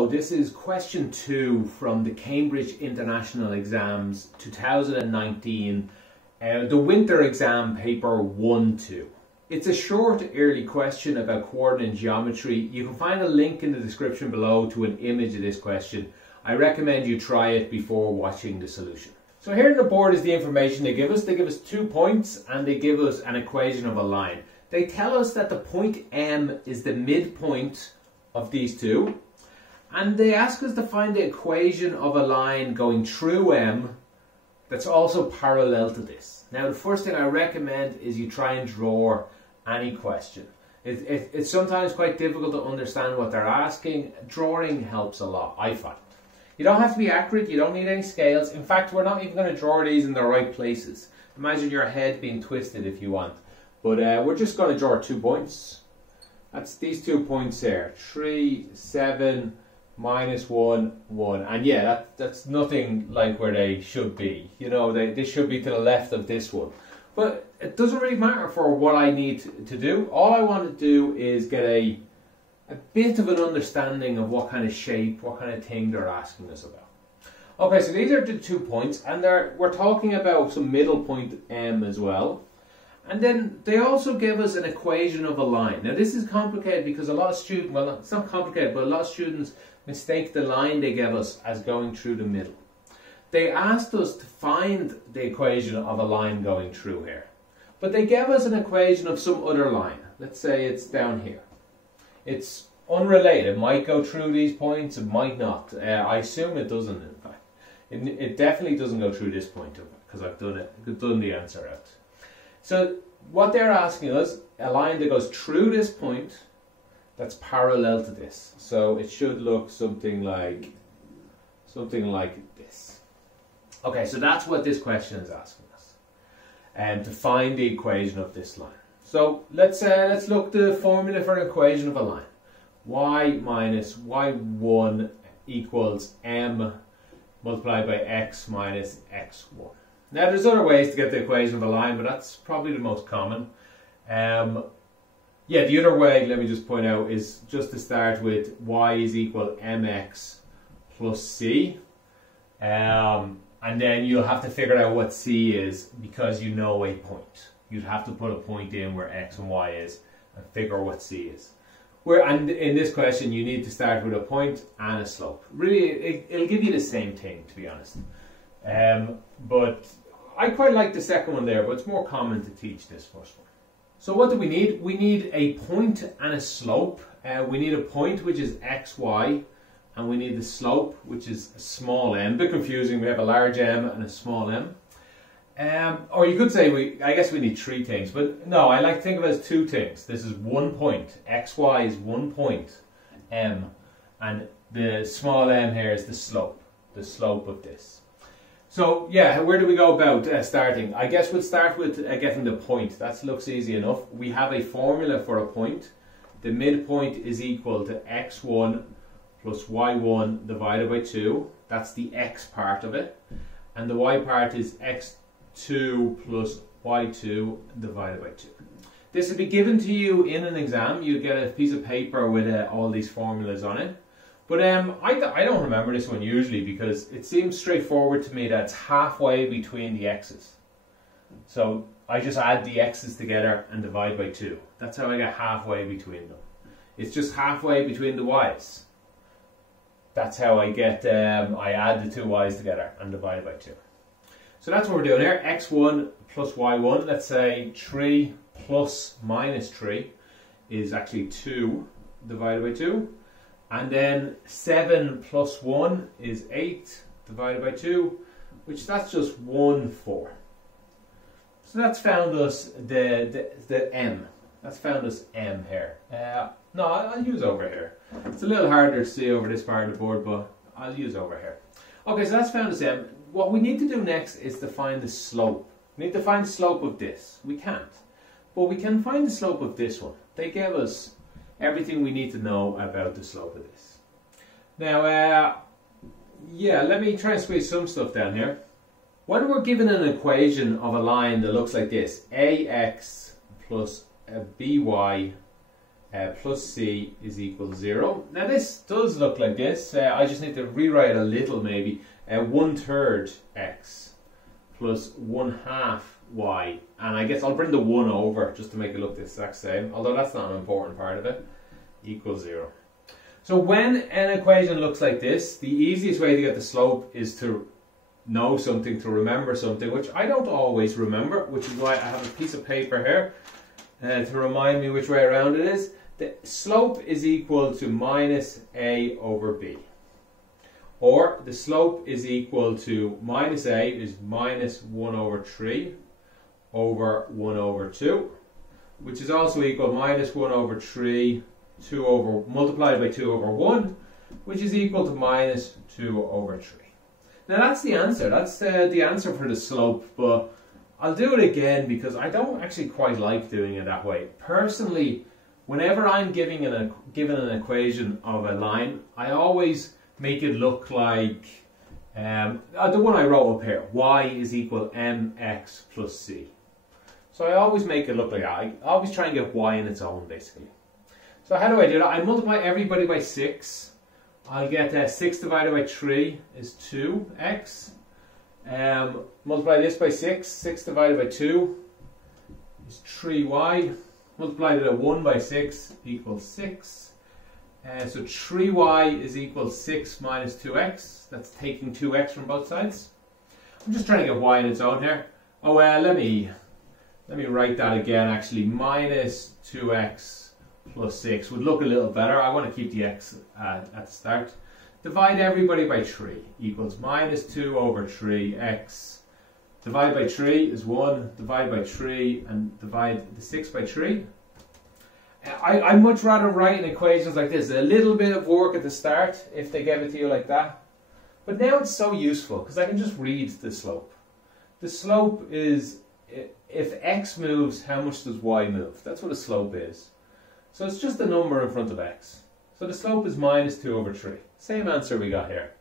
Hello, this is question 2 from the Cambridge International Exams 2019, the winter exam paper 1-2. It's a short early question about coordinate geometry. You can find a link in the description below to an image of this question. I recommend you try it before watching the solution. So here on the board is the information they give us. They give us 2 points and they give us an equation of a line. They tell us that the point M is the midpoint of these two. And they ask us to find the equation of a line going through M that's also parallel to this. Now the first thing I recommend is you try and draw any question. It's sometimes quite difficult to understand what they're asking. Drawing helps a lot, I find. You don't have to be accurate, you don't need any scales. In fact, we're not even going to draw these in the right places. Imagine your head being twisted if you want. But we're just going to draw 2 points. That's these 2 points there. 3, 7, -1, 1. And yeah, that's nothing like where they should be. You know, they should be to the left of this one. But it doesn't really matter for what I need to do. All I want to do is get a bit of an understanding of what kind of shape, what kind of thing they're asking us about. Okay, so these are the 2 points, and we're talking about some middle point M as well. And then they also give us an equation of a line. Now this is complicated because a lot of students, well it's not complicated, but a lot of students mistake the line they give us as going through the middle. They asked us to find the equation of a line going through here. But they gave us an equation of some other line. Let's say it's down here. It's unrelated. It might go through these points, it might not. I assume it doesn't, in fact. It definitely doesn't go through this point because I've done the answer out. So what they're asking us, a line that goes through this point that's parallel to this. So it should look something like this. Okay, so that's what this question is asking us. And to find the equation of this line. So let's look at the formula for an equation of a line. Y minus y1 equals m multiplied by x minus x1. Now there's other ways to get the equation of a line, but that's probably the most common. Yeah, the other way, let me just point out, is just to start with y is equal mx plus c. And then you'll have to figure out what c is because you know a point. You'd have to put a point in where x and y is and figure what c is. And in this question, you need to start with a point and a slope. Really, it'll give you the same thing, to be honest. But I quite like the second one there, but it's more common to teach this first one. So what do we need? We need a point and a slope. We need a point which is xy, and we need the slope which is a small m. A bit confusing, we have a large m and a small m. Or you could say, I guess we need 3 things, but no, I like to think of it as 2 things. This is 1 point, xy is 1 point, m, and the small m here is the slope of this. So yeah, where do we go about starting? I guess we'll start with getting the point. That looks easy enough. We have a formula for a point. The midpoint is equal to x1 plus y1 divided by 2. That's the x part of it. And the y part is x2 plus y2 divided by 2. This will be given to you in an exam. You get a piece of paper with all these formulas on it. But I don't remember this one usually because it seems straightforward to me that it's halfway between the x's. So I just add the x's together and divide by 2. That's how I get halfway between them. It's just halfway between the y's. That's how I get, I add the 2 y's together and divide by 2. So that's what we're doing here. x1 plus y1, let's say 3 plus minus 3 is actually 2 divided by 2. And then 7 plus 1 is 8 divided by 2, which that's just 1/4. So that's found us the m. That's found us m here. No, I'll use over here. It's a little harder to see over this part of the board, but I'll use over here. Okay, so that's found us m. What we need to do next is to find the slope. We need to find the slope of this. We can't. But we can find the slope of this one. They gave us everything we need to know about the slope of this. Now, yeah, let me try and squeeze some stuff down here. When we're given an equation of a line that looks like this, ax plus by plus c is equal 0. Now this does look like this. I just need to rewrite it a little maybe. 1/3 x plus 1/2 y. And I guess I'll bring the 1 over just to make it look the exact same, although that's not an important part of it, equals 0. So when an equation looks like this, the easiest way to get the slope is to know something, to remember something, which I don't always remember, which is why I have a piece of paper here to remind me which way around it is. The slope is equal to minus a over b. Or the slope is equal to minus a is minus 1 over 3 over 1 over 2, which is also equal minus 1 over 3 2 over multiplied by 2 over 1, which is equal to minus 2 over 3. Now that's the answer. That's the answer for the slope, but I'll do it again because I don't actually quite like doing it that way. Personally, whenever I'm given an equation of a line, I always make it look like the one I wrote up here, y is equal mx plus c. So I always make it look like that. I always try and get y in its own, basically. So how do I do that? I multiply everybody by 6. I'll get 6 divided by 3 is 2x. Multiply this by 6. 6 divided by 2 is 3y. Multiply the 1 by 6 equals 6. So 3y is equal 6 minus 2x. That's taking 2x from both sides. I'm just trying to get y in its own here. Oh well, let me write that again actually. Minus 2x plus 6 would look a little better. I want to keep the x at the start. Divide everybody by 3 equals minus 2 over 3x. Divide by 3 is 1. Divide by 3 and divide the 6 by 3. I'd much rather write in equations like this. A little bit of work at the start if they gave it to you like that. But now it's so useful because I can just read the slope. The slope is if x moves, how much does y move? That's what a slope is. So it's just a number in front of x. So the slope is minus 2 over 3. Same answer we got here.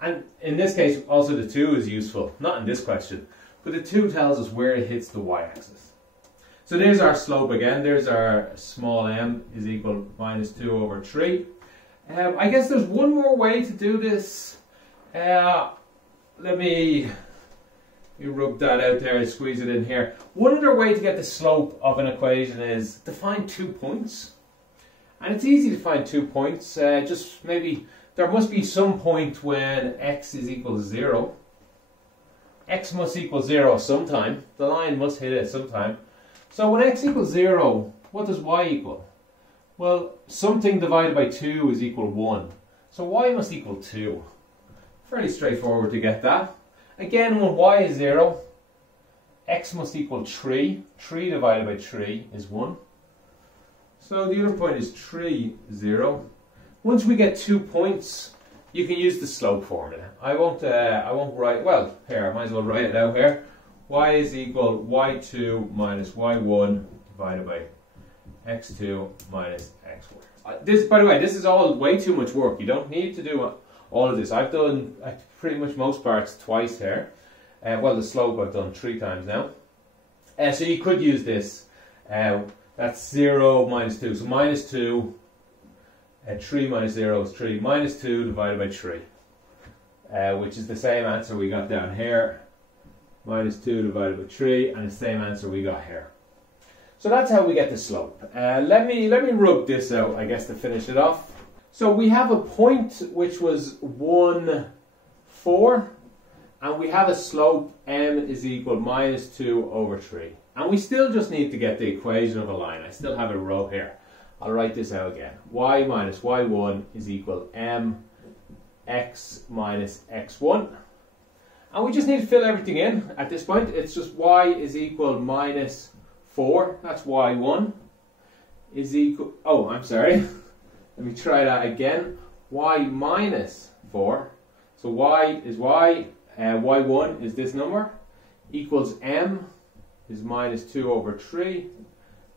And in this case, also the 2 is useful. Not in this question. But the 2 tells us where it hits the y-axis. So there's our slope again. There's our small m is equal minus 2 over 3. I guess there's one more way to do this. Let me rub that out there and squeeze it in here. One other way to get the slope of an equation is to find 2 points. And it's easy to find 2 points. Just maybe there must be some point when x is equal to 0. X must equal 0 sometime. The line must hit it sometime. So when x equals 0, what does y equal? Well, something divided by 2 is equal 1. So y must equal 2. Fairly straightforward to get that. Again, when y is 0, x must equal 3. 3 divided by 3 is 1. So the other point is 3, 0. Once we get 2 points, you can use the slope formula. I won't write, well, here, I might as well write it out here. Y is equal y2 minus y1 divided by x2 minus x1. This, by the way, this is all way too much work. You don't need to do all of this. I've done pretty much most parts twice here. Well, the slope I've done 3 times now. So you could use this. That's 0 minus 2. So minus 2, 3 minus 0 is 3. Minus 2 divided by 3, which is the same answer we got down here. Minus 2 divided by 3, and the same answer we got here. So that's how we get the slope. Let me rub this out, I guess, to finish it off. So we have a point which was 1, 4, and we have a slope m is equal minus 2 over 3. And we still just need to get the equation of a line. I still have a row here. I'll write this out again. Y minus y1 is equal m x minus x1. And we just need to fill everything in at this point. It's just y is equal minus 4. That's y1 is equal... Oh, I'm sorry. Let me try that again. Y minus 4. So y is y. Y1 is this number. Equals m is minus 2 over 3.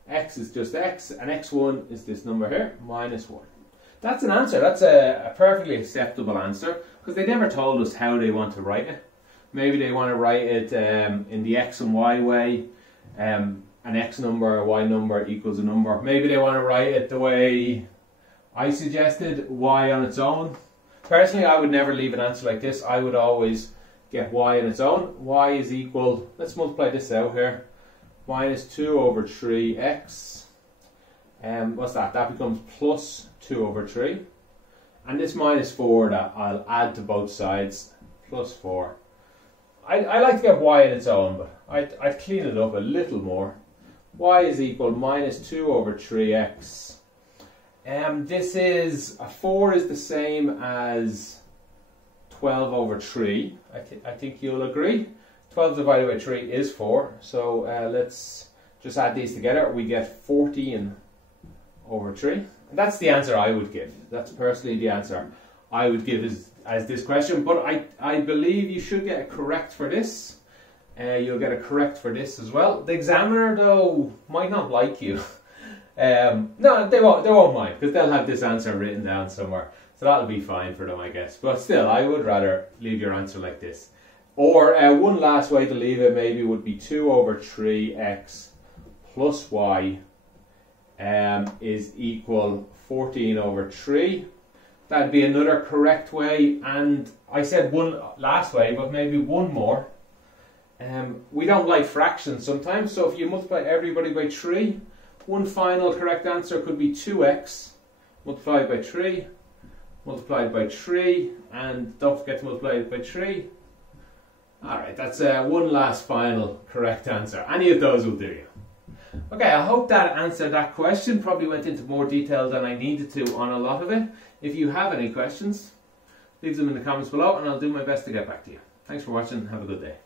X is just x. And x1 is this number here. Minus 1. That's an answer. That's a perfectly acceptable answer. Because they never told us how they want to write it. Maybe they want to write it in the x and y way. an x number, a y number equals a number. Maybe they want to write it the way I suggested, y on its own. Personally, I would never leave an answer like this. I would always get y on its own. Y is equal, let's multiply this out here, minus 2 over 3x. What's that? That becomes plus 2 over 3. And this minus 4 that I'll add to both sides, plus 4. I like to get y on its own, but I'd clean it up a little more. Y is equal minus 2 over 3x. This is, 4 is the same as 12 over 3. I think you'll agree. 12 divided by 3 is 4. So let's just add these together. We get 14 over 3. And that's the answer I would give. That's personally the answer I would give as this question. But I believe you should get a correct for this. You'll get a correct for this as well. The examiner, though, might not like you. No, they won't mind, because they'll have this answer written down somewhere. So that'll be fine for them, I guess. But still, I would rather leave your answer like this. Or one last way to leave it maybe would be 2 over 3x plus y is equal 14 over 3. That'd be another correct way. And I said one last way, but maybe one more. We don't like fractions sometimes, so if you multiply everybody by 3, one final correct answer could be 2x multiplied by 3, multiplied by 3, and don't forget to multiply it by 3. Alright, that's one last final correct answer. Any of those will do you. Okay, I hope that answered that question. Probably went into more detail than I needed to on a lot of it. If you have any questions, leave them in the comments below and I'll do my best to get back to you. Thanks for watching. Have a good day.